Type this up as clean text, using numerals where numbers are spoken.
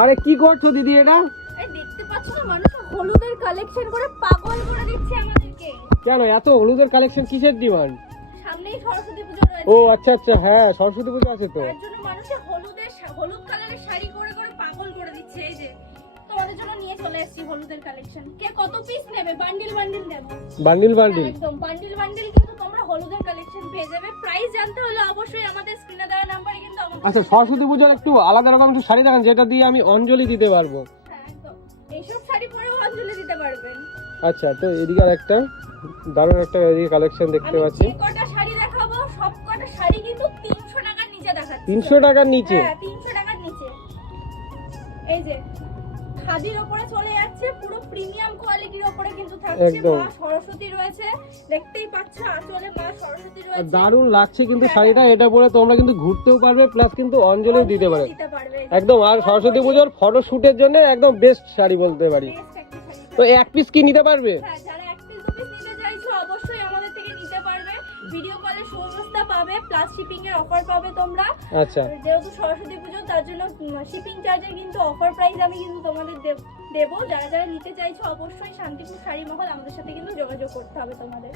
আরে কি করছো দিদি এটা? এই দেখতে পাচ্ছ না, মানুষ হলুদের কালেকশন করে পাগল করে দিচ্ছে আমাদেরকে। কেন এত হলুদের কালেকশন, কিসের ডিমান্ড? সামনেই সরস্বতী পুজো রয়েছে। ও আচ্ছা আচ্ছা, হ্যাঁ সরস্বতী পুজো আছে তো। তার জন্য মানুষে হলুদ কালারের শাড়ি করে করে পাগল করে দিচ্ছে। এই যে তোমাদের জন্য নিয়ে চলে এসেছি হলুদের কালেকশন। কে কত পিস নেবে? বান্ডিল বান্ডিল দেবো। Bundle bundle? একদম বান্ডিল বান্ডিল কিন্তু তোমরা হলুদের কালেকশন পেয়ে যাবে। প্রাইস জানতে হলে অবশ্যই আমাদের স্ক্রিনে দেওয়া নাম্বারে কিন্তু আমাদের আচ্ছা, সরস্বতী পুজোর একটু আলাদা রকম একটু শাড়ি দেখান যেটা দিয়ে আমি অঞ্জলি দিতে পারবো। হ্যাঁ একদম এইসব শাড়ি পরেও অঞ্জলি দিতে পারবেন। আচ্ছা, তো এদিকে আর একটা দারুণ একটা এদিকে কালেকশন দেখতে পাচ্ছি। যে কটা শাড়ি দেখাবো সব কটা শাড়ি কিন্তু 300 টাকার নিচে দেখাচ্ছি। 300 টাকার নিচে? হ্যাঁ 300 টাকার নিচে। এই যে খাদির উপরে চলে যাচ্ছে, পুরো প্রিমিয়াম কোয়ালিটির উপরে কিন্তু থাকছে। মা সরস্বতী রয়েছে, দেখতেই পাচ্ছ আঁচলে মা সরস্বতী রয়েছে। দারুণ লাগছে কিন্তু শাড়িটা, এটা পরে তোমরা কিন্তু ঘুরতেও পারবে প্লাস কিন্তু অঞ্জলিও দিতে পারবে একদম। আর সরস্বতী পুজোর ফটো শুটের জন্য একদম বেস্ট শাড়ি বলতে পারি। তো এক পিস কি নিতে পারবে? হ্যাঁ, যারা এক পিস দু পিস নিতে চাইছো অবশ্যই আমাদের থেকে নিতে পারবে। ভিডিও কলে সুব্যবস্থা পাবে, প্লাস শিপিং এর অফার পাবে তোমরা। আচ্ছা, যেহেতু সরস্বতী পুজো তার জন্য শিপিং চার্জে কিন্তু অফার প্রাইস আমি কিন্তু তোমাদের দেবো। যারা যারা নিতে চাইছো অবশ্যই শান্তিপুর শাড়ি মহল আমাদের সাথে কিন্তু যোগাযোগ করতে হবে তোমাদের।